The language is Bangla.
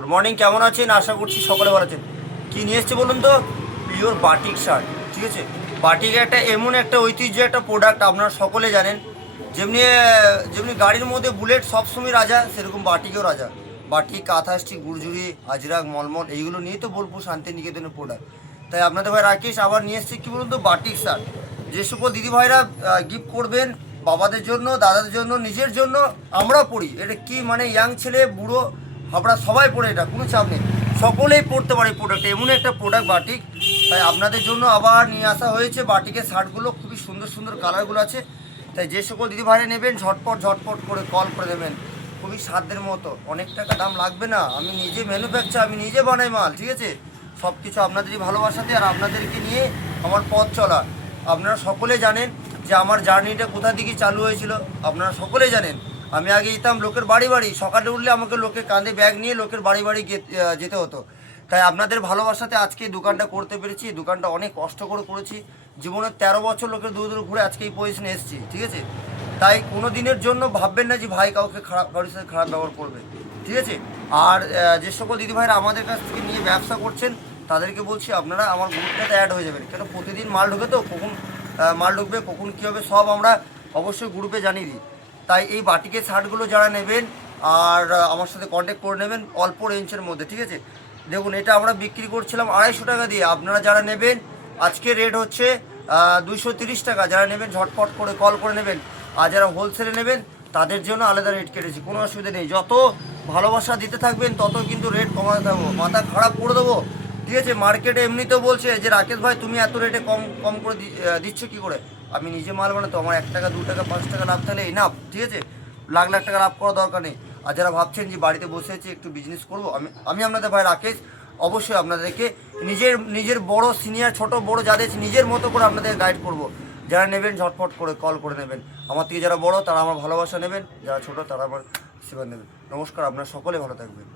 গুড মর্নিং, কেমন আছেন? আশা করছি সকলে ভালো আছেন। কী নিয়ে এসছে বলুন তো? পিওর বাটিক শার্ট, ঠিক আছে। বাটিক একটা এমন একটা ঐতিহ্য, একটা প্রোডাক্ট, আপনারা সকলে জানেন। যেমনি যেমনি গাড়ির মধ্যে বুলেট সবসময় রাজা, সেরকম বাটিকেও রাজা। বাটিক, কাঁথা স্টিচ, গুরজুরি, আজরাক, মলমল, এইগুলো নিয়েই তো বোলপুর শান্তিনিকেতনের প্রোডাক্ট। তাই আপনাদের ভাই রাকেশ আবার নিয়ে এসছে কী বলুন তো, বাটিক শার্ট। যে সকল দিদিভাইরা গিফট করবেন বাবাদের জন্য, দাদাদের জন্য, নিজের জন্য, আমরা পড়ি। এটা কি মানে ইয়াং ছেলে বুড়ো আমরা সবাই পড়ে, এটা কোনো চাপ নেই, সকলেই পড়তে পারে প্রোডাক্ট, এমন একটা প্রোডাক্ট বাটিক। তাই আপনাদের জন্য আবার নিয়ে আসা হয়েছে বাটিকের শার্টগুলো, খুবই সুন্দর সুন্দর কালারগুলো আছে। তাই যে সকল দিদিভাইরা নেবেন ঝটপট ঝটপট করে কল করে দেবেন। খুবই সাধ্যের মতো, অনেক টাকা দাম লাগবে না। আমি নিজে ম্যানুফ্যাকচার, আমি নিজে বানাই মাল, ঠিক আছে। সব কিছু আপনাদেরই ভালোবাসাতে আর আপনাদেরকে নিয়ে আমার পথ চলা। আপনারা সকলে জানেন যে আমার জার্নিটা কোথা থেকে চালু হয়েছিল, আপনারা সকলে জানেন। আমি আগে যেতাম লোকের বাড়ি বাড়ি, সকালে উঠলে আমাকে লোকের কাঁধে ব্যাগ নিয়ে লোকের বাড়ি বাড়ি যেতে হতো। তাই আপনাদের ভালোবাসাতে আজকে এই দোকানটা করতে পেরেছি। দোকানটা অনেক কষ্ট করে করেছি, জীবনের 13 বছর লোকের দূর দূর ঘুরে আজকে এই পজিশনে এসেছি, ঠিক আছে। তাই কোনো দিনের জন্য ভাববেন না যে ভাই কাউকে কারোর সাথে খারাপ ব্যবহার করবে, ঠিক আছে। আর যে সকল দিদিভাইরা আমাদের কাছ থেকে নিয়ে ব্যবসা করছেন তাদেরকে বলছি আপনারা আমার গ্রুপটাতে অ্যাড হয়ে যাবেন, কেন প্রতিদিন মাল ঢুকে তো, কখন মাল ঢুকবে, কখন কী হবে, সব আমরা অবশ্যই গ্রুপে জানিয়ে দিই। তাই এই বাটিকের শার্টগুলো যারা নেবেন আর আমার সাথে কন্ট্যাক্ট করে নেবেন অল্প রেঞ্জের মধ্যে, ঠিক আছে। দেখুন, এটা আমরা বিক্রি করছিলাম 250 টাকা দিয়ে। আপনারা যারা নেবেন আজকে রেট হচ্ছে 230 টাকা। যারা নেবেন ঝটপট করে কল করে নেবেন। আর যারা হোলসেলে নেবেন তাদের জন্য আলাদা রেট কেটেছি, কোনো অসুবিধা নেই। যত ভালোবাসা দিতে থাকবেন তত কিন্তু রেট কমাতে থাকবো, মাথা খারাপ করে দেবো, ঠিক আছে। মার্কেটে এমনিতেও বলছে যে রাকেশ ভাই তুমি এত রেটে কম কম করে দিচ্ছ কী করে। আমি নিজে মাল বানাতো, আমার 1 টাকা 2 টাকা 5 টাকা লাভ থাকলে এনাফ, ঠিক আছে। লাখ লাখ টাকা লাভ করার দরকার নেই। আর যারা ভাবছেন যে বাড়িতে বসে আছি একটু বিজনেস করবো, আমি আপনাদের ভাই রাকেশ অবশ্যই আপনাদেরকে নিজের বড় সিনিয়র ছোট বড় যাদের নিজের মতো করে আপনাদের গাইড করব। যারা নেবেন ঝটপট করে কল করে নেবেন। আমার থেকে যারা বড় তারা আমার ভালোবাসা নেবেন, যারা ছোট তারা আমার সেবা নেবেন। নমস্কার, আপনারা সকলে ভালো থাকবেন।